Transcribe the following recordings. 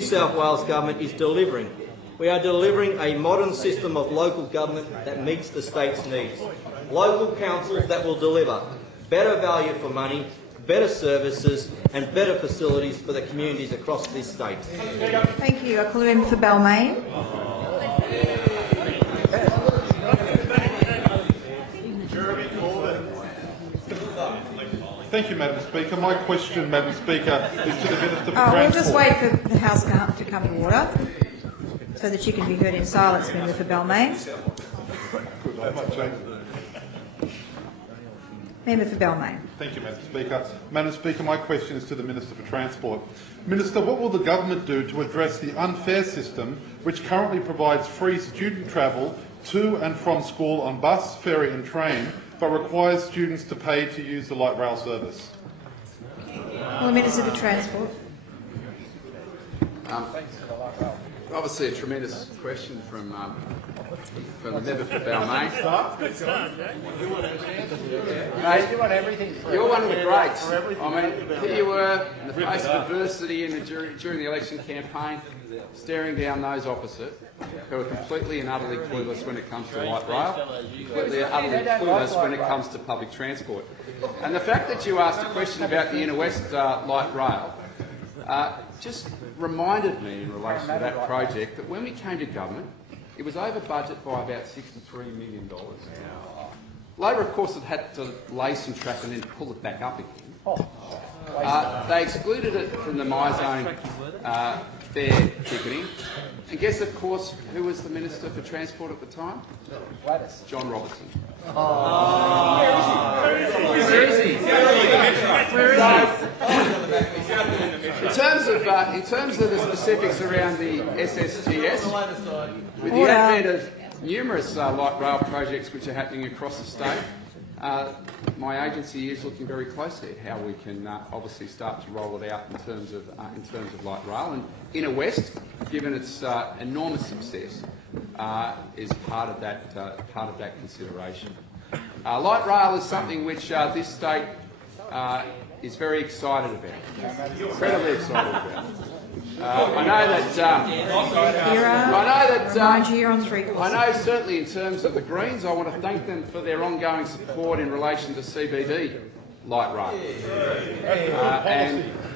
New South Wales Government is delivering. We are delivering a modern system of local government that meets the state's needs. Local councils that will deliver better value for money, better services and better facilities for the communities across this state. Thank you. I call the member for Balmain. Thank you, Madam Speaker. My question, Madam Speaker, is to the Minister for Transport. We'll just wait for the House to come to order so that you can be heard in silence, member for Balmain. Good, I might change it. Member for Balmain. Thank you, Madam Speaker. Madam Speaker, my question is to the Minister for Transport. Minister, what will the government do to address the unfair system which currently provides free student travel to and from school on bus, ferry and train, but requires students to pay to use the light rail service? Well, the Minister for Transport. Obviously, a tremendous question from the member for Balmain. Mate, you're one of the greats. I mean, here you were in the face of adversity during the election campaign, staring down those opposite who are completely and utterly clueless when it comes to light rail, completely and utterly clueless when it comes to public transport. And the fact that you asked a question about the Inner West light rail just reminded me in relation to that project that when we came to government, it was over budget by about $63 million. Labor, of course, had to lay some track and then pull it back up again. They excluded it from the MyZone fare ticketing. And guess, of course, who was the Minister for Transport at the time? Gladys. John Robertson. Where is he? In terms of the specifics around the SSTS, with the advent of numerous light rail projects which are happening across the state, my agency is looking very closely at how we can obviously start to roll it out in terms of light rail. And Inner West, given its enormous success, is part of that consideration. Light rail is something which this state is very excited about, incredibly excited about. I know certainly in terms of the Greens, I want to thank them for their ongoing support in relation to CBD light rail.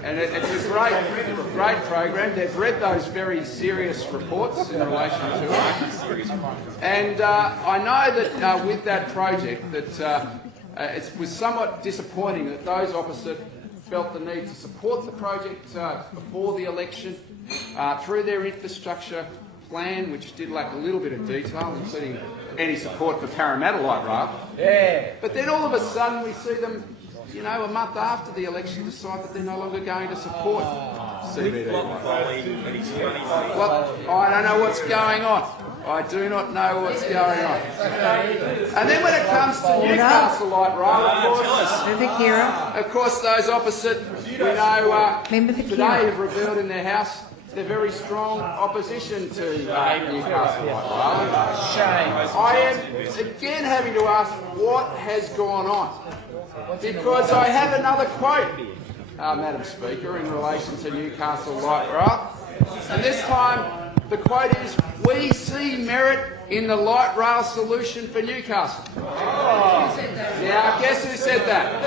And it's a great program. They've read those very serious reports in relation to it. And I know that with that project that it was somewhat disappointing that those opposite felt the need to support the project before the election through their infrastructure plan, which did lack a little bit of detail, including any support for Parramatta light rail. Yeah. But then all of a sudden we see them, a month after the election, decide that they're no longer going to support CBD light rail. Well, I don't know what's going on. I do not know what's going on. And then when it comes to Newcastle light rail, of course, those opposite, we know today have revealed in their House they're very strong opposition to Newcastle light rail. Shame. I am again having to ask what has gone on, because I have another quote, Madam Speaker, in relation to Newcastle light rail, and this time the quote is, "We see merit in the light rail solution for Newcastle." Now, guess who said that?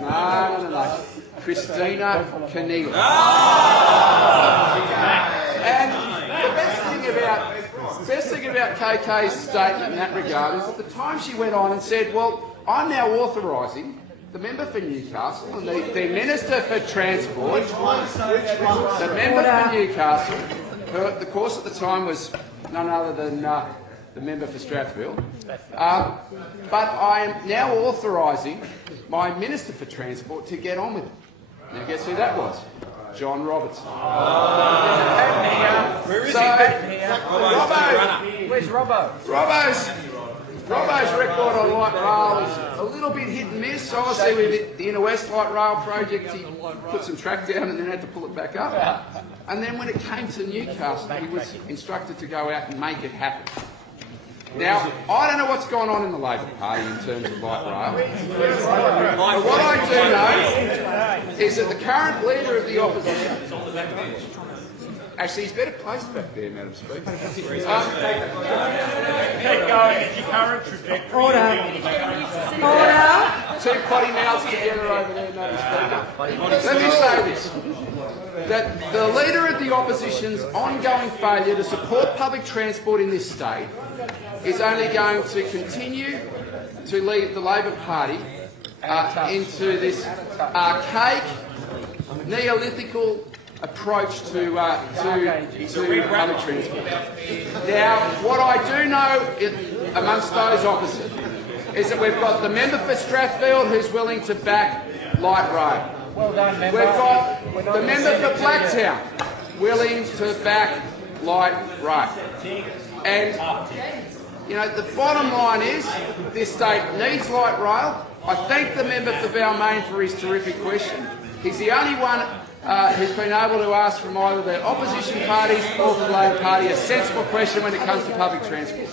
No. Christina Keneally. And the best thing about KK's statement in that regard is at the time she went on and said, well, I'm now authorising the member for Newcastle and the Minister for Transport, the member for Newcastle, who of course at the time was none other than the member for Strathfield, but I am now authorising my Minister for Transport to get on with it. Now guess who that was? John Robertson. Where is he? Robbo. Where's Robbo? Robbo's record on light rail is a little bit hit and miss. Obviously with the Inner West light rail project, he put some track down and then had to pull it back up. And then when it came to Newcastle, he was instructed to go out and make it happen. Now, I don't know what's gone on in the Labor Party in terms of light rail. But what I do know is that the current leader of the opposition... Actually, he's better placed back there, Madam Speaker. Keep going. It's your current trajectory. Order. Two potty mouths together over there, Madam Speaker. Let me say this. That the Leader of the Opposition's ongoing failure to support public transport in this state is only going to continue to lead the Labor Party into this archaic, neolithical approach to public transport. Now, what I do know amongst those opposite is that we've got the member for Strathfield who's willing to back light rail. Well done, member. We've got the member for Blacktown willing to back light rail. And, you know, the bottom line is this state needs light rail. I thank the member for Balmain for his terrific question. He's the only one who's been able to ask from either the opposition parties or from the Labor Party a sensible question when it comes to public transport.